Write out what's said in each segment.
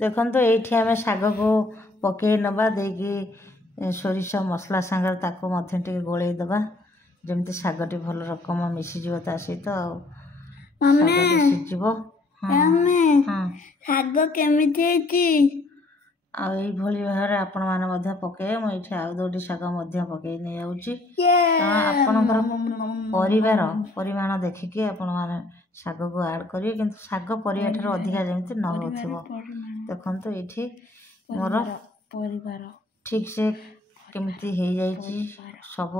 देखो ये आम शाग को पकई नवा देकी सोरिष मसला सांगे ताको टे गोल दबा जमी शागटी भल रकम मिसीज ता सहित सीझ शाग केमिति आई भाव आपण मैंने पकड़े मुझे आउ दौटी शाग पकई नहीं आपणकर परिवार परिमाण देखिकी आपण मैंने शाग को आड करेंगे कि शाग परिया ठार अधिका जमी न हो देखो ये मोर ठीक से केमती हो जाइए सब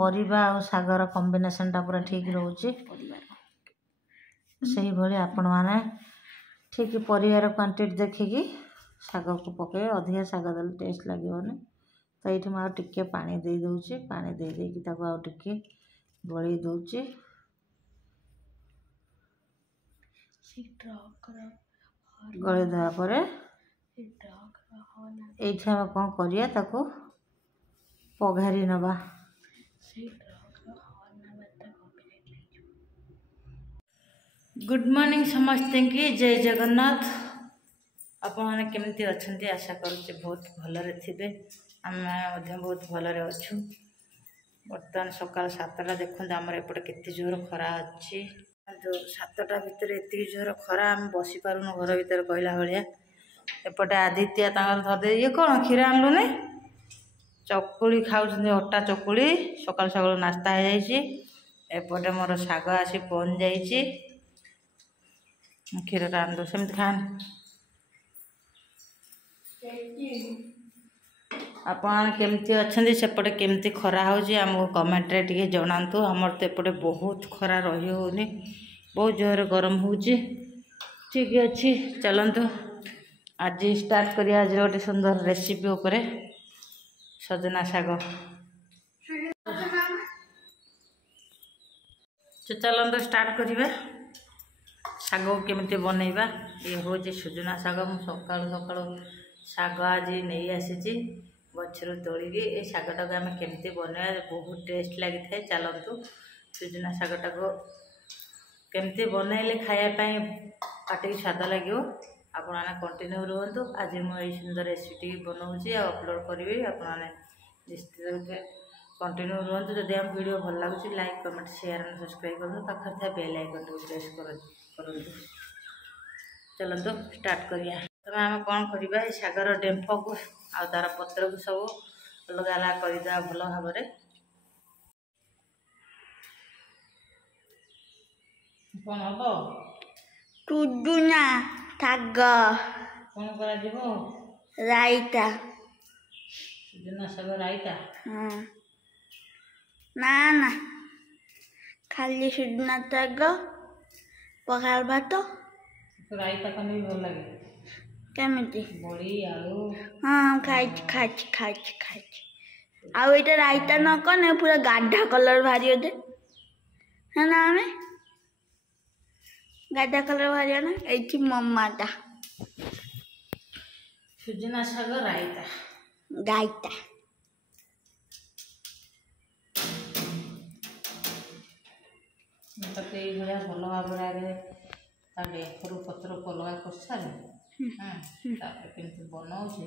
परिबा आ शागर कॉम्बिनेशन टा पूरा ठीक रोचे से भाई आपण मैंने ठीक परिवार क्वांटिटी देखिकी शाग को पकड़े अधिका शाग दे टेस्ट लगे तो ये मुझे टिके पानी दे दूची पानी दे देकी ताको आउ टिके गोली दूची गली देवा पर ये कौन करिया ताको पघारी नवा गुड मॉर्निंग समस्त की जय जगन्नाथ आपने केमती अच्छा आशा करुचे बहुत भलरे थे आम बहुत भलरे अच्छु बर्तमान सकाल 7टा देखते आमर एपटे केते जोर खरा अच्छी जो 7टा भितर एति जोर खरा आम बसी पारुन घर भीतर कहला भाया एपटे आदित्य धरदे ये कौन क्षीर आनलुनि चकुली खाऊँ अटा चकुली सकाल सकाल नास्ता हो जापटे मोर शाग आसी पहुँच जाइए क्षीर टा आन दो सेमती खान आपण केमती अच्छा सेपटे केमती खरा होमको कमेंट रे टिके जनातु आमर तो एपटे बहुत खरा रही होनी बहुत जोर गरम हो ठीक अच्छे चलतु आज स्टार्ट करिया आज गोटे सुंदर रेसिपी उपरे सजना शाग चलतु स्टार्ट करिबा शाग केमती बनैबा ये हूँ सजना शाग मु सकाळु सकाळु शाग आज नहीं आसी गचर तोड़िकी ये शागटा को आम केमती बनवा बहुत टेस्ट लगी था चलतु सुजना शागटा को केमती बनइले खायापाई पाटिकी स्वाद लगे आपण मैंने कंटिन्यू रुहतु आज मुझे सुंदर रेसिपी बनाऊँगी अपलोड करी आपने निश्चित रूपे कंटिन्यू रुहतु जदि आम वीडियो भल लगुच like comment share and subscribe करूँ पाखे था बेल आइकन को प्रेस करूँ चलतु स्टार्ट करिया तब आम कौन करवा शागर डेम्फ को आ तार पत्र को सब अलग अलग करदे भल भाव कौन हम सुजुना शाग कौन कर रायता सुजना शाग रायता ना ना खाली सुजना शाग पखाल भात रायता कने भी भल लगे केमिति बड़ी आलू हाँ खाई आउ ये रायता न कने पूरा गाढ़ा कलर बाहरी होते है ना हमें गाढ़ा कलर बाहरी ना ये मम्माटा सुजना शाग रायता रायता तक ये भल भाव डेखर पत्र को अलग कर सारे केमती बनाऊे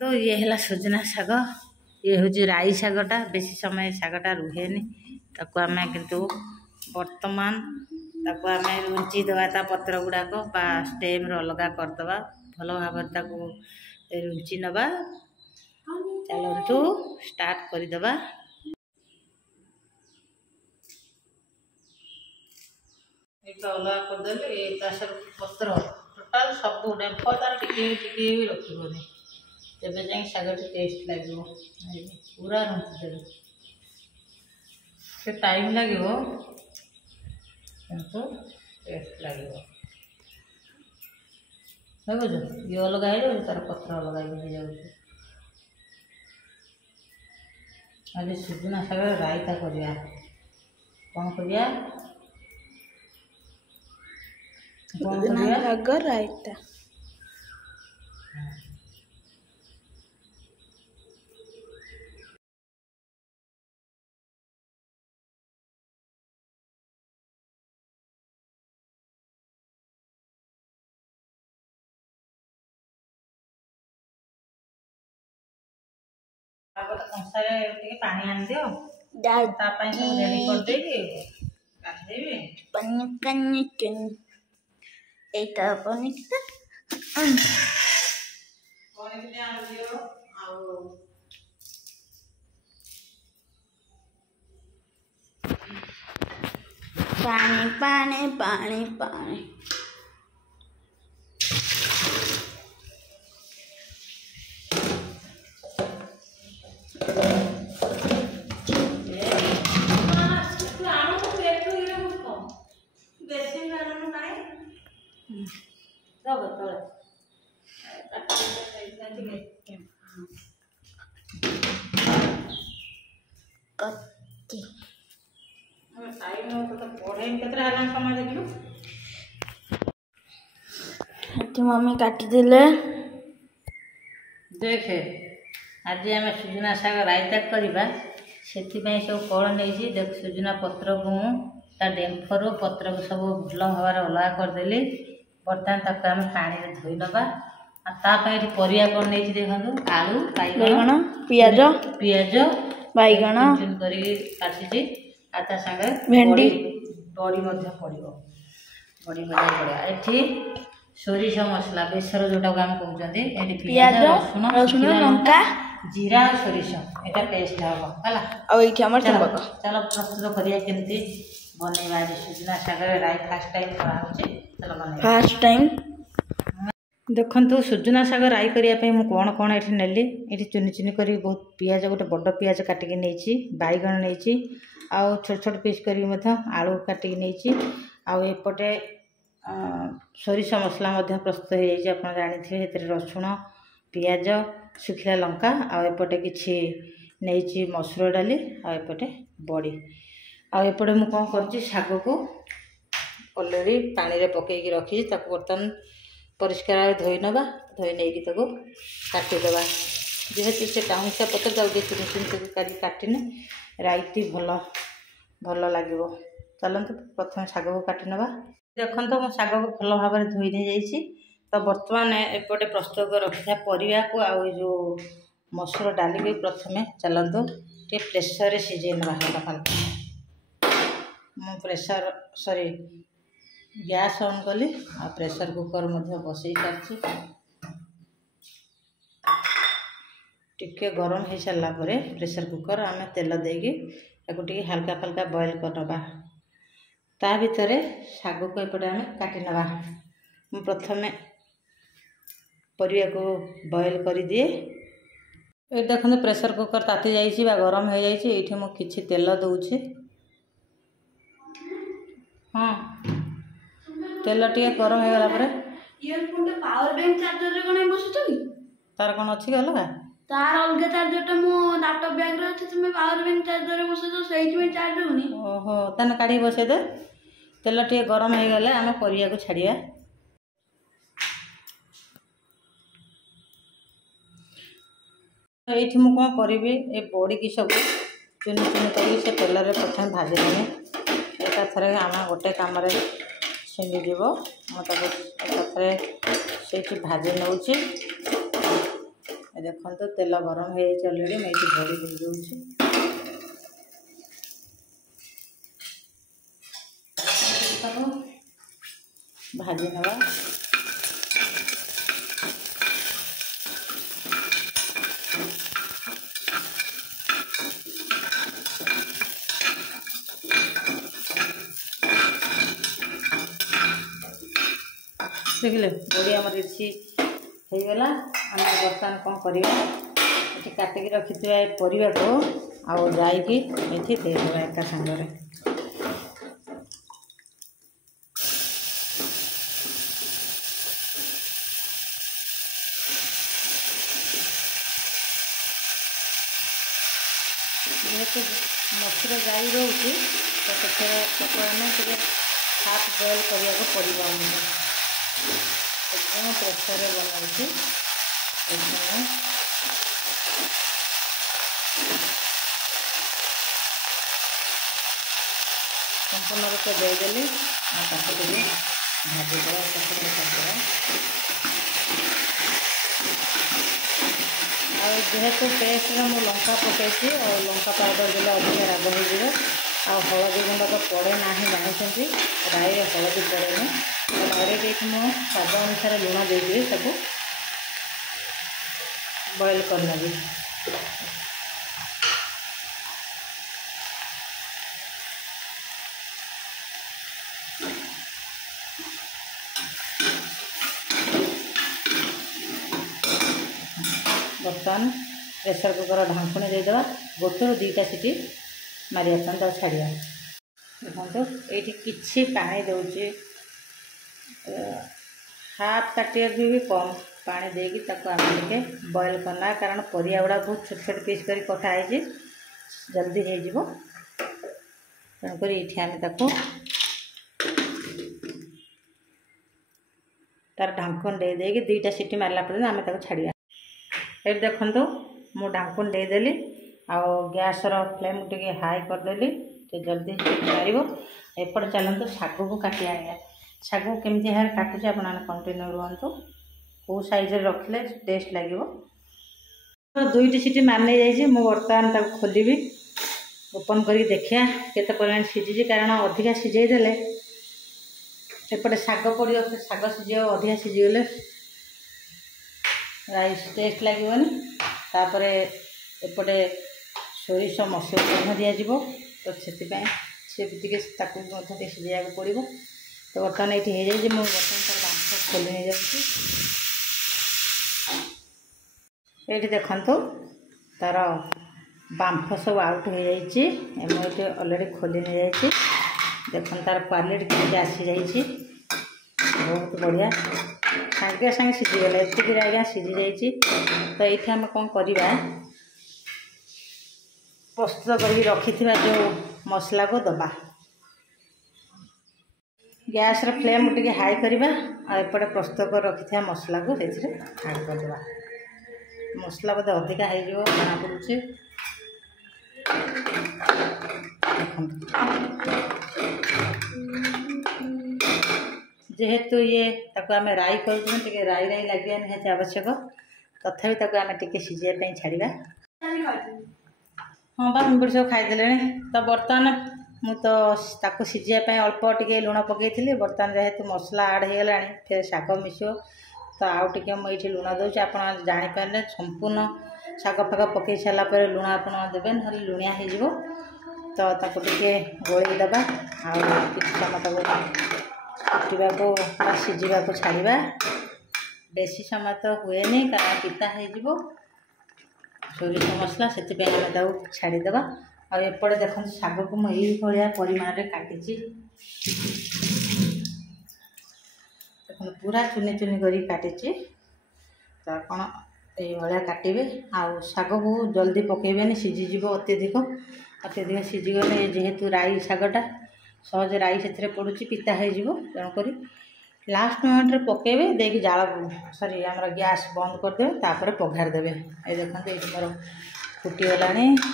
तो ये है सजना शाग ये हूँ राई शागटा बेसी समय शागटा रुहे ताको आम किंतु वर्तमान ताको आम रुंची दवा ता पत्र गुड़ाक बा स्टेम अलग करदे भल भाव रुंची नवा चलतु स्टार्ट करदे अलग करदे पत्र टोटाल सब डेम्फ तार टिके भी रखनी तेज जाए शागटी टेस्ट लगे पूरा रुंची से टाइम लगे किंतु टेस्ट लगे देखो ये अलग हो तार पत्र अलग हो जाए आज सुजना शाग रायता करिया कौन करिया सुजना शाग रायता। କଂସାରେ ଟିକେ ପାଣି ଆଣିଦିଅ Dad. ତା ପାଇଁ ସବୁ ରେଡ଼ି କରିଦେଇକି ଗାଧେଇବି। Eita, bonita. ପାଣି ଟିକେ ଆଣିଦିଅ ଆଉ Pani. Kotti. Hati mami kati dile. देखे आज आम सुजना शाग रायता करवा से सब कल नहीं देख सुजना पत्र को ता डेम्फर पत्र को सब भल भाव अलग करदेली बर्तमान तक आम पानी धोई नवा ताकि परिया कौन नहीं देखो आलू बैगण पियाज पियाज बैगण चुन कर काटी सागे भेंडी बड़ी पड़ो बड़ी भजा पड़ा ये सोरिष मसला बेसर जोटा आम कहते पियाज रसुण लंका जीरा और सोरिष यहाँ पेस्ट हम है चलो प्रस्तुत करिया केमती बनवा आज सुजना शाग राई फास्ट टाइम चलो फास्ट टाइम देखु सुजना शाग राई करने कौन कौन ये नेली ये चुनी चुनी कर बहुत पियाज गोटे बड़ पियाज काटिकी नहीं बैगण नहीं आउ छोट छोट पीस कर आलू काटिकी नहीं आउपटे सोरिष मसला प्रस्तुत हो जाए आप जानी रसुण पियाज सुखिला लंका आउपटे किसी नहीं मसूर डाली आउपटे बड़ी आउपटे मुझे कौन कर शाग को अलरेडी पानी रे पकईकि रखी बर्तमान परिष्कार धोई नवा धोई नहीं काटिदेवा जेहेतु से टाउनसा पत्र चुन चुन काटिने राईटी भल भल लगे चलते प्रथम शाग को काटि नवा देखो मो शाग को भल भाव में धोई नहीं जाइए तो बर्तमान एपटे प्रस्तुत कर रखी था परिया को आउ जो मसूर डाली भी प्रथम चलतु टे प्रेसर सीझे ना हल्का मु प्रेसर सॉरी गैस ऑन कली आ प्रेसर कुकर बसई सारी टिके गरम हो सारा पर प्रेसर कुकर आम तेल देगी हल्का फल्का बॉयल करवा ता भितर शाग को एपटे आम काटि नवा प्रथम परिया को बॉयल कर दिए ये देखो प्रेसर कुकर ताती जाइए गरम हो जाइए ये मु किछि तेल दौची हाँ तेल टे गरम हो गला पर इयरफोन टा पावर बैंक चार्जर रे कोन बसुछ कि तार कोन अछि अलगा तार अलग चार्जर टा मो लैपटॉप बैग रे अछि तुमे पावर बैंक चार्जर रे बसुछ सेहि में चार्ज होनी ओहो तने काढी बसे दे तेल टे गरम हो गले आमे परिया को छाड़िया ये मु कौन करी ए बड़ी की सब चुन चुन कर तेल रे प्रथम भाजीदेमी एका थरे आम गोटे कम छिंडीज मुझे से भाजी नौ देखो तेल गरम हो जाए अलरेडी मुझे बड़ी दे दूसरी भाजी नवा देखिले बड़ी आम इसी होगला आम बर्तमान कौन करवा काटिकी रखि परिवा को आउ जाइकी ये देदेवा एका सांगरे जेहेतु मसूर जाई रोचे तो आम हाफ बॉयल करने को पड़ो प्रेसर बनाई संपूर्ण रूप देदेली भाजीदेवा जेहेतु पेस्ट्रे मुझे लंका पकई और लंका पाउडर देले अधिक राग हो हलदी गुंड तो पड़े ना जानते राई हलदी पड़े डायरेक्ट ये मुझे स्वाद अनुसार लुण देदेवी सब बॉयल करना भी बर्तमान प्रेसर कुकर ढांकुणी देदेवा गोटे रू 2टा सीटी मारिया तो छाड़िया देखो ये किसी पानी दूचे हाफ ताटिया भी कम पानी देकी आम बॉयल करना कारण परिया गुड़ा बहुत छोट छोट पीस कर कटाई जल्दी हो तेणुक ये आम तार ढांकुन दे देगी 2टा सीटी मारला आम छाड़िया ये देखो मु ढांकुन देदेली आउ गैस फ्लेम टे हाई करदेली जल्दी पार एपट चलते शाग को काटी आने शाग केमती यार काटुचे आप कंटिन्यू रुहतु कौ साइज रखिले टेस्ट लगे 2टी सीटी मारने जाइए मुझे बर्तमान खोलि ओपन कर देखिया केते परिमाण सीझी कारण अधिका सीझेदेले एपटे शाग पड़ो शाग सीझे अधिका सीझीगले राइस टेस्ट लगेनि तापर एपटे सोरिष मसला दिज्व तो से सीझा पड़ो तो बर्तमान ये हो जाए मुझे बर्तमान तार बांफ खोली नहीं जाऊँगी ये देखु तार बांफ सब आउट हो जाइए मुझे अलरेडी खोली नहीं जाइए देख तार क्वालिटी केमती आसी जाइए बहुत बढ़िया सागे सागे सीझीगला एतिक आज्ञा सीझी जाइए तो ये आम कौन करवा प्रस्तुत कर रखी जो मसला को दबा गैस फ्लेम टे हाई करवा एपटे प्रस्तुत कर रखी मसला को ऐड करदे मसला बोधे अधिका हो जना पड़ुचे जेहेतु ये आम राई कर राई राई लगे निहाती आवश्यक तथापि आम टे सीझापी छाड़ा हाँ बा मुंगुड़ी सब खाईदे तो बर्तमान मुझे सीझापी अल्प टे लुण पकई बर्तमान जेहेतु मसला आड हो गला फिर शाग मिसो तो आउ टे मुझे लुण दूसरी आप जापारे संपूर्ण शाग फाग पकई सारापर लुण आप देवे ना लुणिया हो तो टे गोल दबा कि समय फुटा को सीझा को छाड़ा बेसी समय तो हुए नहीं कारण पिता हो सोरिष मसला से छाड़ीदे आएपटे देखो शाग को मुझे भाया परिमाण में काटी पूरा चुनी चुनी कर काटी तो कौन ये काटे आउ शाग को जल्दी पकेबे सीझीज अत्यधिक अत्यधिक सीझीगले जेहेतु राई शागटा सहज राई से पड़ू पिता हो तेणुक लास्ट मोमेंट पकेबे देकी जाल सॉरी आम गैस बंद करदे तापर पघार देवे ये देखते ये मोर फुटीगला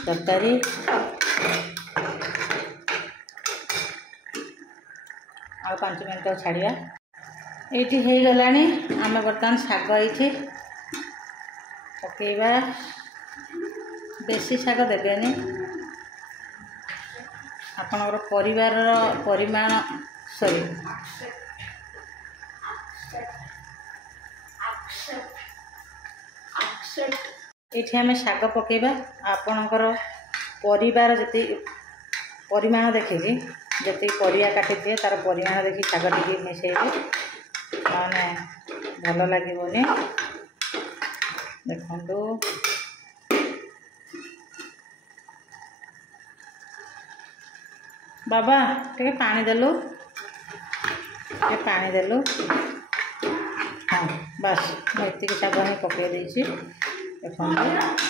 तरकारी आ 5 मिनट छाड़िया ये हो गला आम बर्तमान शाग ये पकेबा बेसी शाग देवेनि आपणकर परिवार परिमाण सॉरी ये आम शाग पकेबा आपणकर परिवार जी परिमाण देखिए जी परिया काटी तार परिमाण देखिए शाग टी मिसेबे मैंने भल लगे देखो बाबा टे पानी देलु पानी देलु हाँ बस मुझे शाग ही पकई देसी देखो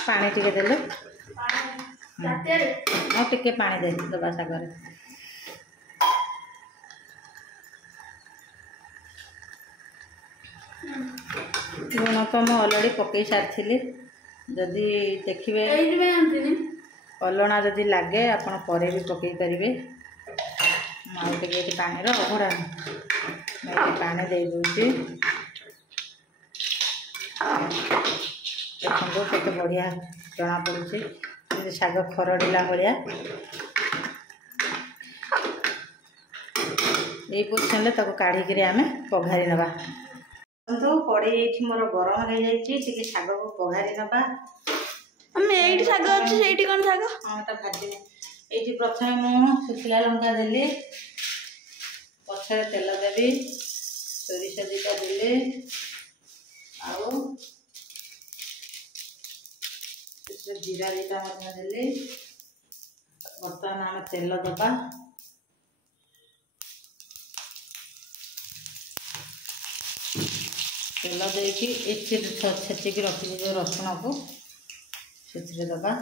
पानी टे देले हाँ टे पानी दे दबा शागर लुण तो मुझे अलरेडी पकई सारी जदि देखिए अलणा जदि लगे आप भी पकई पारे मुझे पानी अभड़ा मुझे पानी दे दूँगी देखो केते बढ़िया जना पड़ुछि शाग खरड़िला भाया ये पोजिशन काढ़ी आम पघारी नवा तो कड़े ये मोर गरम हो जाए शाग को पघारी नवा शाग अच्छी कौन शाग हाँ भाजी ये प्रथम मु सुखिला लंका देली पछरे तेल देवी सोरिष दीटा देली आउ जीरा दीटा देली बर्तमान आम तेल दबा तेल देकी छेचिकी रखी जो रसुण को से दबा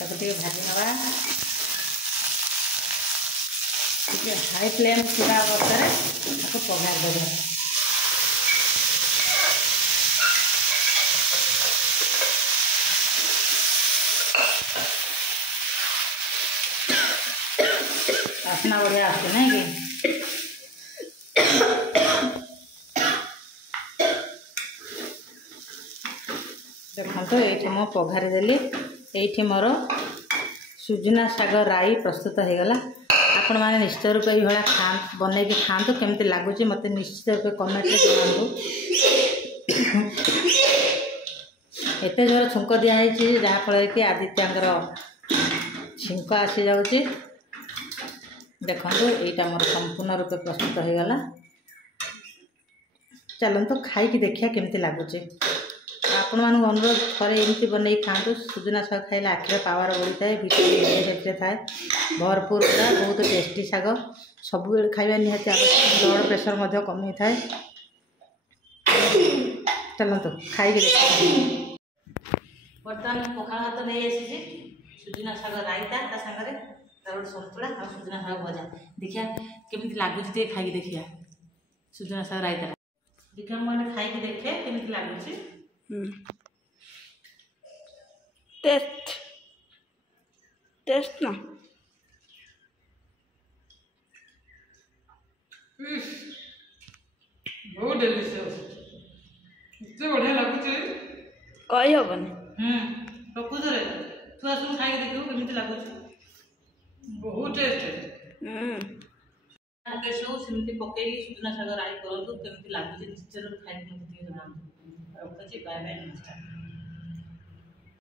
भाजी नवा हाई फ्लेम पूरा अवस्था पघार देवा वासना बढ़िया आसे ना कि देखो ये मो पघारी देली ये मोर सुजना शाग राई प्रस्तुत हो गला आपण मैंने निश्चित रूप ये खा बन खातु केमती लगुच मत निश्चित रूप कमेंट जनातु एत जोर छुंक दिखाई जहाँफल कि आदित्यर छिंक आसी जाऊँगी देखो यहाँ मोर संपूर्ण रूप प्रस्तुत हो गला चलते खाई देखिया केमती लगुच आपण मानक अनुरोध थे एमती बन खातु सुजना शाग खाइले आखिर पावर बढ़ी थाए विटामिन थाए भरपूर पूरा बहुत टेस्टी शाग सब खाଇବା निहाती आवश्यक ब्लड प्रेशर कमी थाए चलते खाई बर्तमान पखाल भात नहीं आसी सुजना शाग रायता सागर गोटे सतुला और सुजना शाग भजा देखिया केमती लगुच खाई देखिया सुजना शाग रायता देखिए मैंने खाई देखे केमती लगुच टेस्ट टेस्ट ना बहुत डिलीशियस इतने बढ़िया लगुच कही हेनी प्रकृत तू आसू खाई देखिए केमती लगुच बहुत टेस्ट सेमती पकई सुजना शाग राई करूँ केमती लगुच निश्चय खाई जना रखुची बाय बाय नमस्कार।